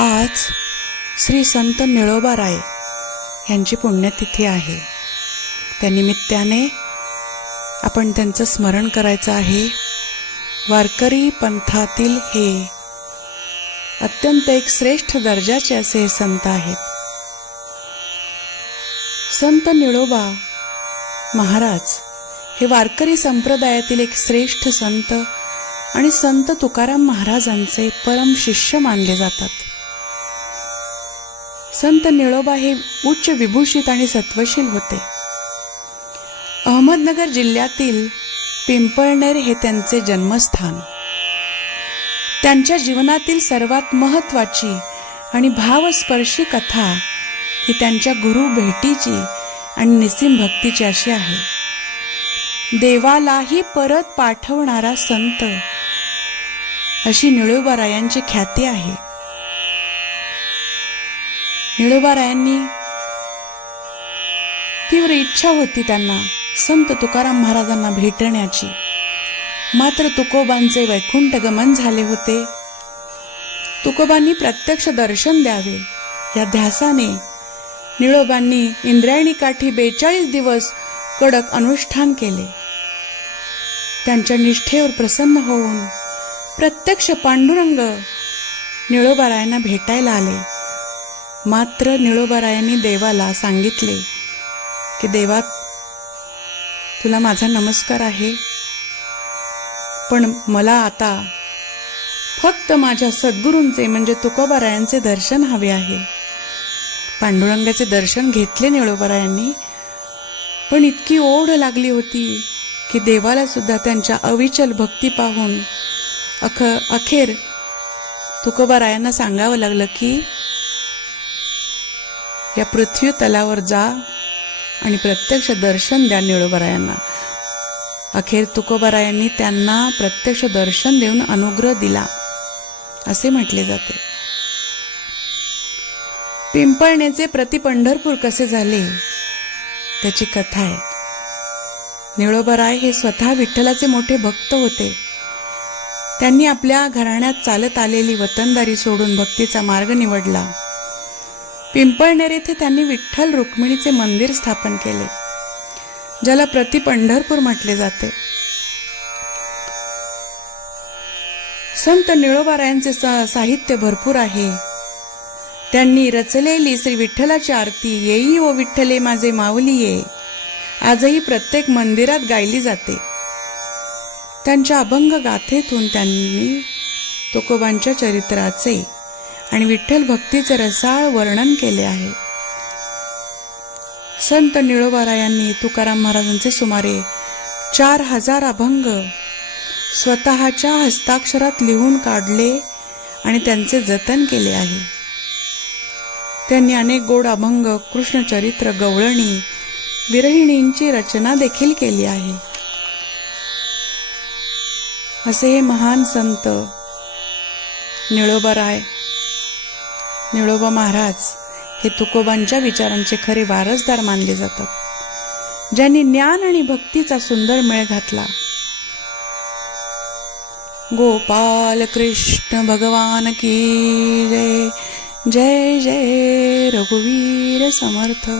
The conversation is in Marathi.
आज श्री संत निळोबाराय यांची पुण्यतिथी आहे. त्यानिमित्ताने आपण त्यांचं स्मरण करायचं आहे. वारकरी पंथातील हे अत्यंत एक श्रेष्ठ दर्जाचे असे संत आहेत. संत निळोबा महाराज हे वारकरी संप्रदायातील एक श्रेष्ठ संत आणि संत तुकाराम महाराजांचे परम शिष्य मानले जातात. संत निळोबा हे उच्च विभूषित आणि सत्वशील होते. अहमदनगर जिल्ह्यातील पिंपळनेर हे त्यांचे जन्मस्थान. त्यांच्या जीवनातील सर्वात महत्त्वाची आणि भावस्पर्शी कथा ही त्यांच्या गुरु भेटीची आणि निसीम भक्तीची अशी आहे. देवालाही परत पाठवणारा संत अशी निळोबारायांची ख्याती आहे. निळोबारायांनी तीव्र इच्छा होती त्यांना संत तुकाराम महाराजांना भेटण्याची. मात्र तुकोबांचे वैकुंठ गमन झाले होते. तुकोबांनी प्रत्यक्ष दर्शन द्यावे या ध्यासाने निळोबांनी इंद्रायणी काठी 42 दिवस कडक अनुष्ठान केले. त्यांच्या निष्ठेवर प्रसन्न होऊन प्रत्यक्ष पांडुरंग निळोबारायांना भेटायला आले. मात्र निळोबारायांनी देवाला सांगितले की देवा, तुला माझा नमस्कार आहे, पण मला आता फक्त माझ्या सद्गुरूंचे म्हणजे तुकोबारायांचे दर्शन हवे आहे. पांडुरंगाचे दर्शन घेतले निळोबारायांनी, पण इतकी ओढ लागली होती की देवाला सुद्धा त्यांच्या अविचल भक्ती पाहून अखेर तुकोबारायांना सांगावं लागलं की या पृथ्वी तलावर जा आणि प्रत्यक्ष दर्शन द्या निळोबारायांना. अखेर तुकोबारायांनी त्यांना प्रत्यक्ष दर्शन देऊन अनुग्रह दिला असे म्हटले जाते. पिंपळनेरचे प्रति पंढरपूर कसे झाले त्याची कथा आहे. निळोबाराय हे स्वतः विठ्ठलाचे मोठे भक्त होते. त्यांनी आपल्या घराण्यात चालत आलेली वतनदारी सोडून भक्तीचा मार्ग निवडला. पिंपळनेर येथे त्यांनी विठ्ठल रुक्मिणीचे मंदिर स्थापन केले, ज्याला प्रति पंढरपूर म्हटले जाते. संत निळोबारायांचे साहित्य भरपूर आहे. त्यांनी रचलेली श्री विठ्ठलाची आरती येई ओ विठ्ठले माझे माऊली ये आजही प्रत्येक मंदिरात गायली जाते. त्यांच्या अभंग गाथेतून त्यांनी तुकोबांच्या चरित्राचे आणि विठ्ठल भक्तीचे रसाळ वर्णन केले आहे. संत निळोबारायांनी तुकाराम महाराजांचे सुमारे 4000 अभंग स्वतःच्या हस्ताक्षरात लिहून काढले आणि त्यांचे जतन केले आहे. त्यांनी अनेक गोड अभंग, कृष्णचरित्र, गवळणी, विरहिणींची रचना देखील केली आहे. असे हे महान संत निळोबाराय, निळोबा महाराज हे तुकोबांच्या विचारांचे खरे वारसदार मानले जातात, ज्यांनी ज्ञान आणि भक्तीचा सुंदर मेळ घातला. गोपाल कृष्ण भगवान की जय. जय जय रघुवीर समर्थ.